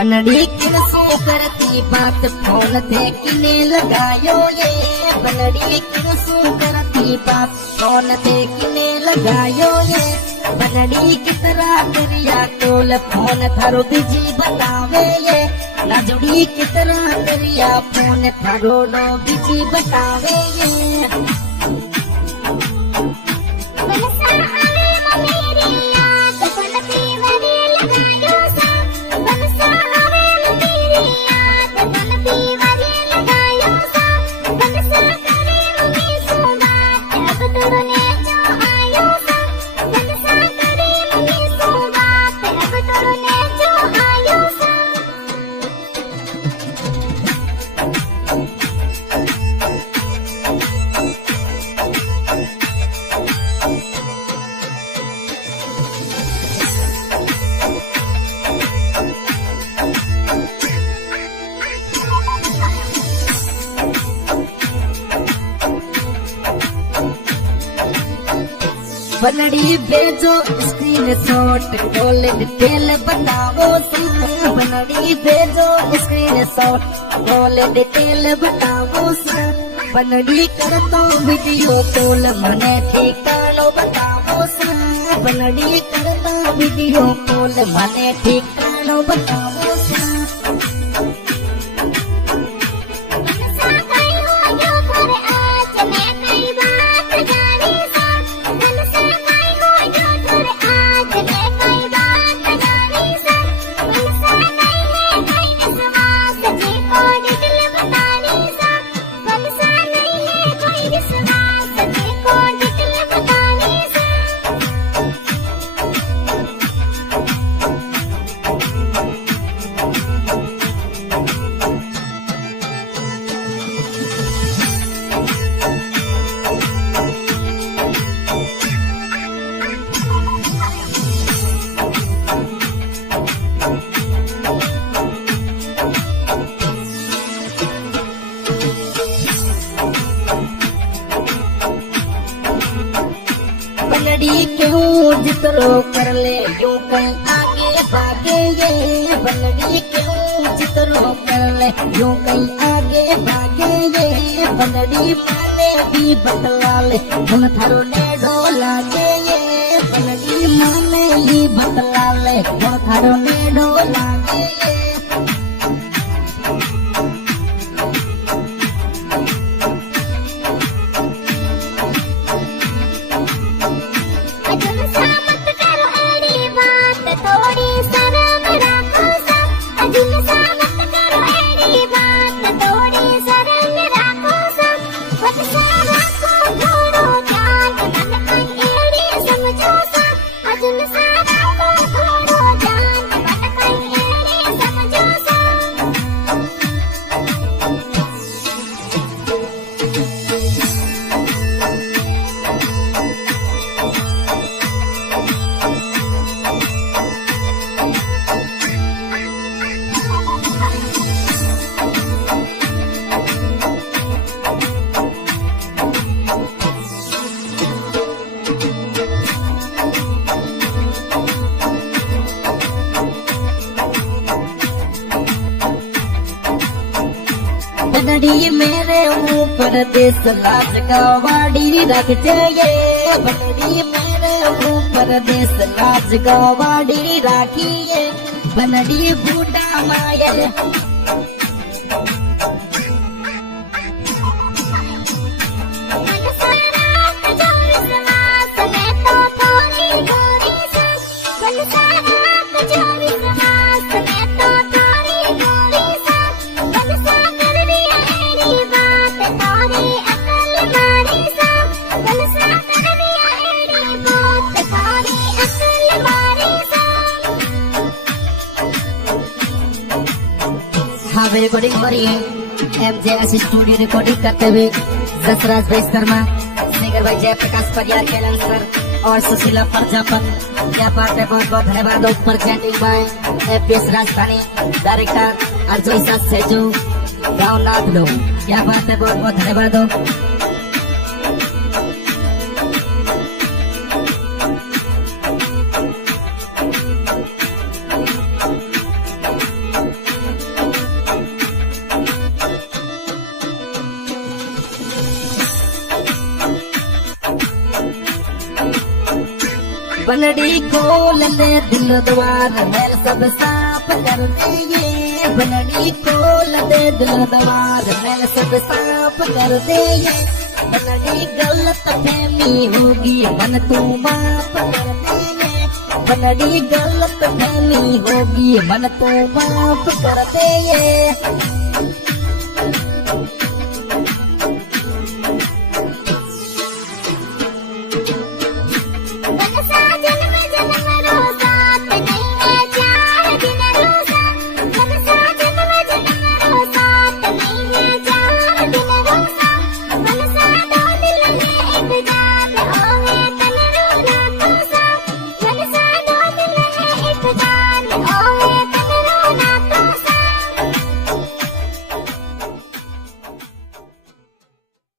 बनड़ी किनसे करती बात फोन थे किने लगायो ये बनड़ी किनसे करती बात फोन थे किने लगायो ये बनड़ी कितरा करिया टोल फोन थारो बिजी बतावे ये नाजुड़ी कितरा करिया फोन थारो नो बिजी बतावे ये बनड़ी भेजो स्क्रीन शॉट कॉल डिटेल बताओ सर बनड़ी भेजो स्क्रीन शॉट कॉल डिटेल बताओ सर बनड़ी कर दो वीडियो कॉल मने ठिकानो बताओ सर बनड़ी कर दो वीडियो कॉल मने ठिकानो बताओ सर बनड़ी क्यों जितरो कर ले यूं कहीं आगे भागे ये बनड़ी क्यों जितरो कर ले यूं कहीं आगे भागे ये बनड़ी माने भी बतला ले धुन थारो ने ढोला के ये बनड़ी माने ही बतला ले धुन थारो ने ढोला के ये बनड़ी मेरे ऊपर देश लाज का वाड़ी रख जाइए बनड़ी मेरे ऊपर देश लाज का वाड़ी राखिए बनड़ी बूढ़ा मायल हाँ रिकॉर्डिंग हो रही है एमजेएस स्टूडियो रिकॉर्डिंग करते हुए जसराज भाई शर्मा सिंगर भाई जयप्रकाश परियार कैलन सर और सुशीला प्रजापत क्या बात है बहुत बहुत धन्यवाद प्रेजेंटिंग बाय एपीएस राजधानी डायरेक्टर अर्जुन सेजू गाँव नाथ लो क्या बात है बहुत बहुत धन्यवाद बनड़ी खोल दे दिल द्वार मैल सब साफ कर दे ये बनड़ी खोल दे दिल द्वार मैल सब साफ कर दे ये बनड़ी गलत फहमी होगी मन तू माफ कर दे ये बनड़ी गलत फहमी होगी मन तू माफ कर दे ये